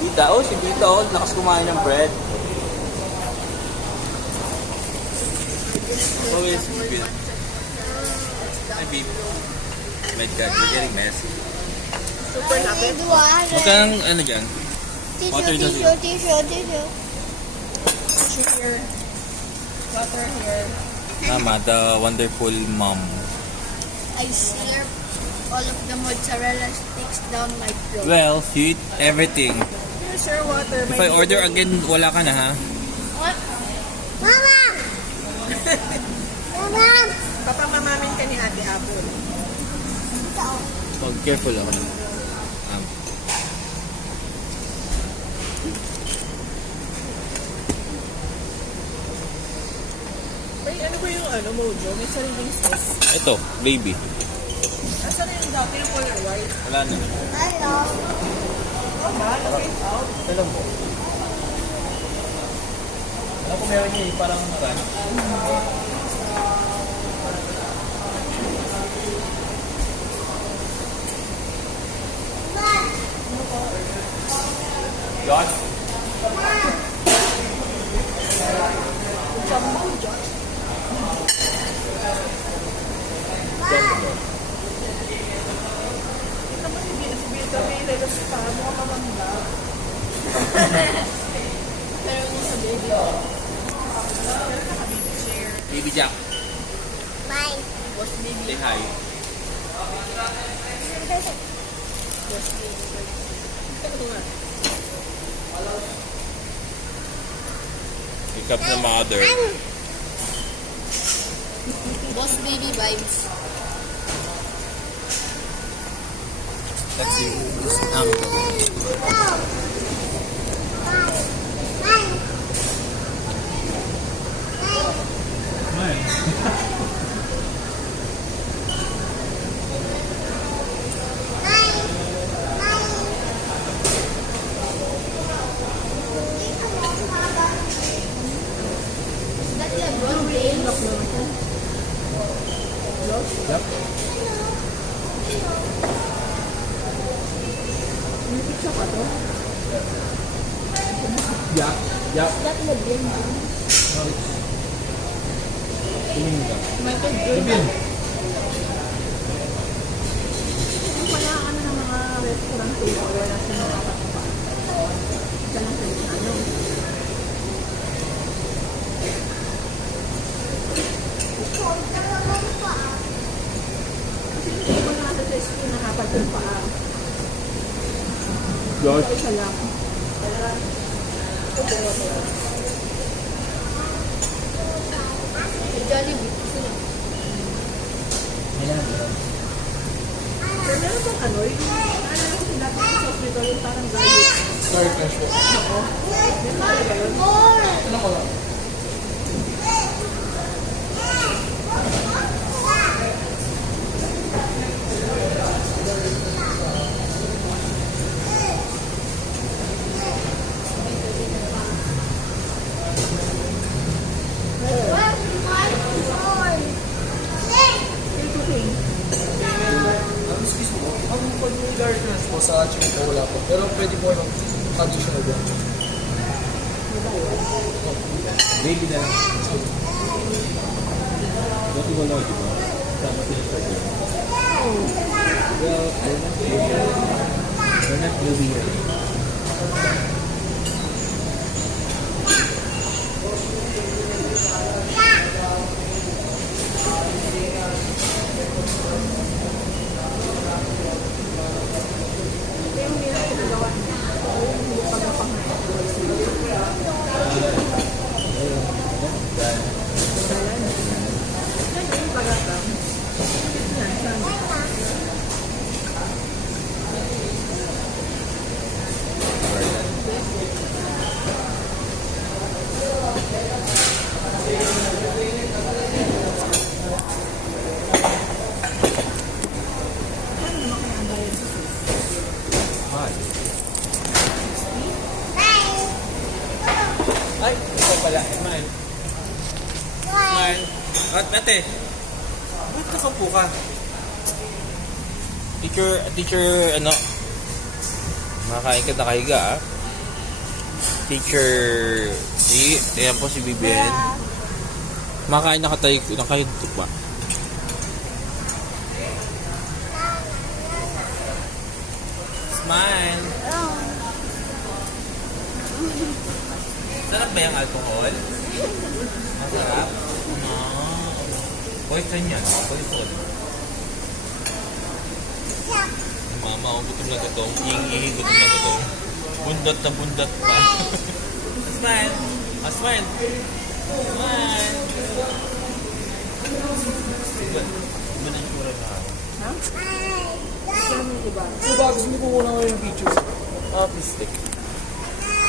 Tita, oh, si Tita, oh, lakas kumain ng bread. Oh, it's good. Hi, babe. Oh my God, you're getting messy. Super happy. Magkang, ano dyan? Water na siya. Tissue here. Water here. Tama, the wonderful mom. I slurp all of the mozzarella sticks down my throat. Well, you eat everything. Here's your water. If I order again, wala ka na, ha? What? Mama! Mama! Papamamamin ka ni Ate Apple. Oh, careful ako. Ay, ano ba yung Mojo? May sariling sauce. Ito, baby. Asan na yung dati yung color white? Wala na. Hello. Oh, ba? Nag-face out? Alam mo. Alam ko meron niya parang marami. Josh? Jumbo Josh. Ito mo si Bill kami ilalabas pa. Mukha mamanda. Pero yung sa baby ko. Baby Jack. Bye. Boss baby. Say hi. Boss baby. Ito nga. Pick up the mother. Boss baby vibes. Let's see. Yep. Yeah. Yeah. Tingin ka. Michael Jordan. Wala ka na ng mga restaurant dito. Wala sa mga kapatid. Isa lang sa ano. Kasi hindi ko nasa sa school nakapatid pa. Josh. Isa lang. Jollibee. Pero meron bang ano? Yung naalala ko sila sa hospital yung parang garlic. Sorry, Fresh. Oo. Meron talaga yun? Ano ko lang? Excuse me, ang pag-garlic ranch po sa chicken po wala po. Pero pwede po ng additional yan. Baby na lang. Dati wala, di ba? Tama sila sa akin. Well, they're not really here. Ay, ikaw pala. Smile. Smile. At ate, ba't nakaupo ka? Teacher, ano, Makakain ka nakahiga ah. Teacher G. Ayan po si Vivian. Makakain nakahiga pa. Smile. Sarap ba yung alcohol? Masarap? No. Poison yan. Poison. Mama, gutom na gutom. Iing-iing, gutom na gutom. Bundat na bundat pa. Smile. Smile. Smile. Iba na yung sura na ako. Ha? Gusto mo yung iba? Diba, gusto niyo po muna ko yung pictures. Please take.